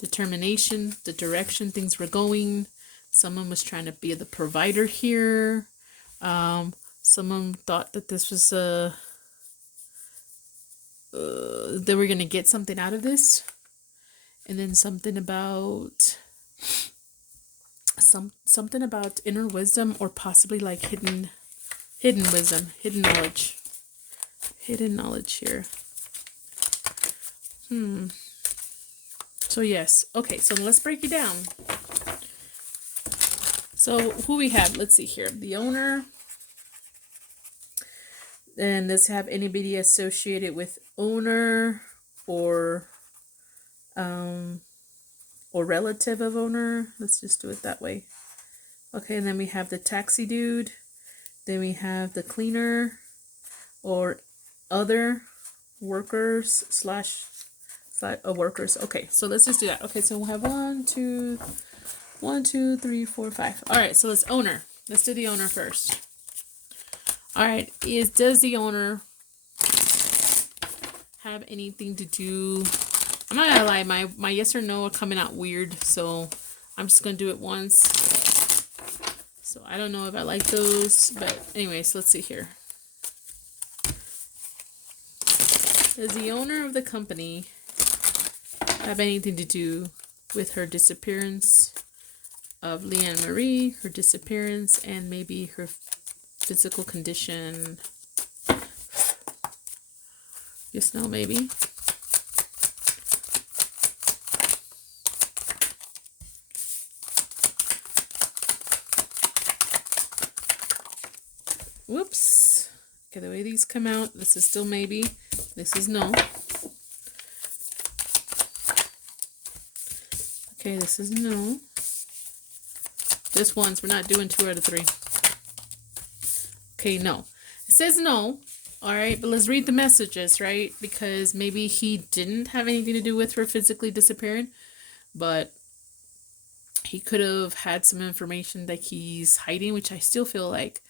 Determination, the direction things were going. Someone was trying to be the provider here. Someone thought that this was they were going to get something out of this. And then something about something about inner wisdom, or possibly like hidden wisdom, hidden knowledge here. So yes. Okay, so let's break it down. So who we have, let's see here, the owner. And let's have anybody associated with owner or relative of owner. Let's just do it that way. Okay, and then we have the taxi dude. Then we have the cleaner or other workers slash workers. Okay, so let's just do that. Okay, so we'll have 1, 2, 3, 4, 5. All right, so let's owner. Let's do the owner first. All right, does the owner have anything to do? I'm not gonna lie, my yes or no are coming out weird, so I'm just gonna do it once. So I don't know if I like those, but anyways, let's see here. Does the owner of the company have anything to do with her disappearance of Leanne Marie, her disappearance, and maybe her physical condition? Yes, no, maybe. Whoops. Okay, the way these come out, this is still maybe. This is no. Okay, this is no. Just once. We're not doing 2 out of 3. Okay, no. It says no. All right, but let's read the messages, right? Because maybe he didn't have anything to do with her physically disappearing, but he could have had some information that he's hiding, which I still feel like